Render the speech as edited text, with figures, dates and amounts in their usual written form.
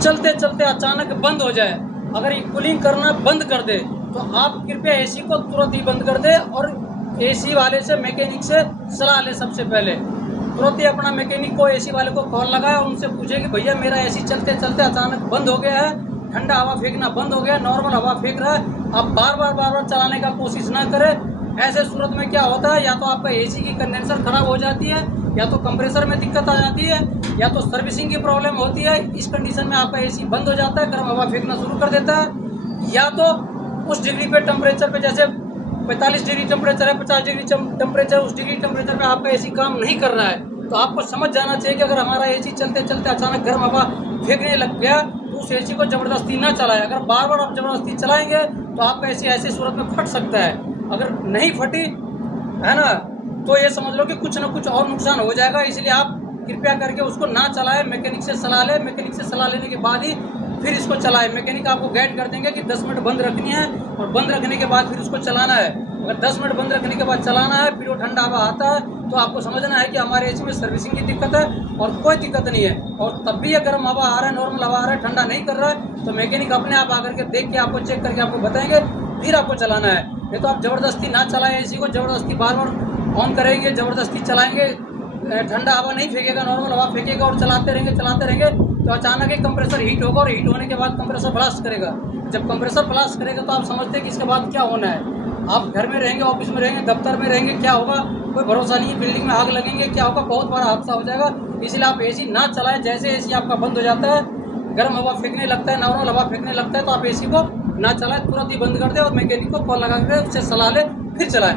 चलते चलते अचानक बंद हो जाए, अगर ये कूलिंग करना बंद कर दे तो आप कृपया एसी को तुरंत ही बंद कर दे और एसी वाले से, मैकेनिक से सलाह ले। सबसे पहले तुरंत ही अपना मैकेनिक को, एसी वाले को कॉल लगाए और उनसे पूछे कि भैया मेरा एसी चलते चलते अचानक बंद हो गया है, ठंडा हवा फेंकना बंद हो गया, नॉर्मल हवा फेंक रहा है। आप बार बार चलाने का कोशिश ना करें। ऐसे सूरत में क्या होता है, या तो आपका एसी की कंडेंसर खराब हो जाती है, या तो कंप्रेसर में दिक्कत आ जाती है, या तो सर्विसिंग की प्रॉब्लम होती है। इस कंडीशन में आपका एसी बंद हो जाता है, गर्म हवा फेंकना शुरू कर देता है। या तो उस डिग्री पे टेम्परेचर पे, जैसे 45 डिग्री टेम्परेचर है, 50 डिग्री टेम्परेचर, उस डिग्री टेम्परेचर पे आपका एसी काम नहीं कर रहा है। तो आपको समझ जाना चाहिए कि अगर हमारा एसी चलते चलते अचानक गर्म हवा फेंकने लग गया तो उस एसी को जबरदस्ती ना चलाएं। अगर बार बार आप जबरदस्ती चलाएंगे तो आपका एसी ऐसी सूरत में फट सकता है। अगर नहीं फटी है ना, तो ये समझ लो कि कुछ ना कुछ और नुकसान हो जाएगा। इसलिए आप कृपया करके उसको ना चलाएं, मैकेनिक से सलाह लें। मैकेनिक से सलाह लेने के बाद ही फिर इसको चलाएं। मैकेनिक आपको गाइड कर देंगे कि 10 मिनट बंद रखनी है और बंद रखने के बाद फिर उसको चलाना है। अगर 10 मिनट बंद रखने के बाद चलाना है, फिर वो ठंडा हवा आता है, तो आपको समझना है कि हमारे एसी में सर्विसिंग की दिक्कत है और कोई दिक्कत नहीं है। और तब भी ये गर्म हवा आ रहा है, नॉर्मल हवा आ रहा है, ठंडा नहीं कर रहा है, तो मैकेनिक अपने आप आकर के देख के आपको चेक करके आपको बताएंगे, फिर आपको चलाना है। नहीं तो आप जबरदस्ती ना चलाएं एसी को। जबरदस्ती बार बार ऑन करेंगे, जबरदस्ती चलाएंगे, ठंडा हवा नहीं फेंकेगा, नॉर्मल हवा फेंकेगा और चलाते रहेंगे तो अचानक ही कंप्रेसर हीट होगा और हीट होने के बाद कंप्रेसर ब्लास्ट करेगा। जब कंप्रेसर ब्लास्ट करेगा तो आप समझते हैं कि इसके बाद क्या होना है। आप घर में रहेंगे, ऑफिस में रहेंगे, दफ्तर में रहेंगे, क्या होगा कोई भरोसा नहीं है। बिल्डिंग में आग लगेंगे, क्या होगा, बहुत बड़ा हादसा हो जाएगा। इसलिए आप एसी ना चलाएं। जैसे एसी आपका बंद हो जाता है, गर्म हवा फेंकने लगता है, नॉर्मल हवा फेंकने लगता है, तो आप एसी को ना चलाएं, तुरंत ही बंद कर दें और मैकेनिक को कॉल लगा कर उससे सलाह लें, फिर चलाएं।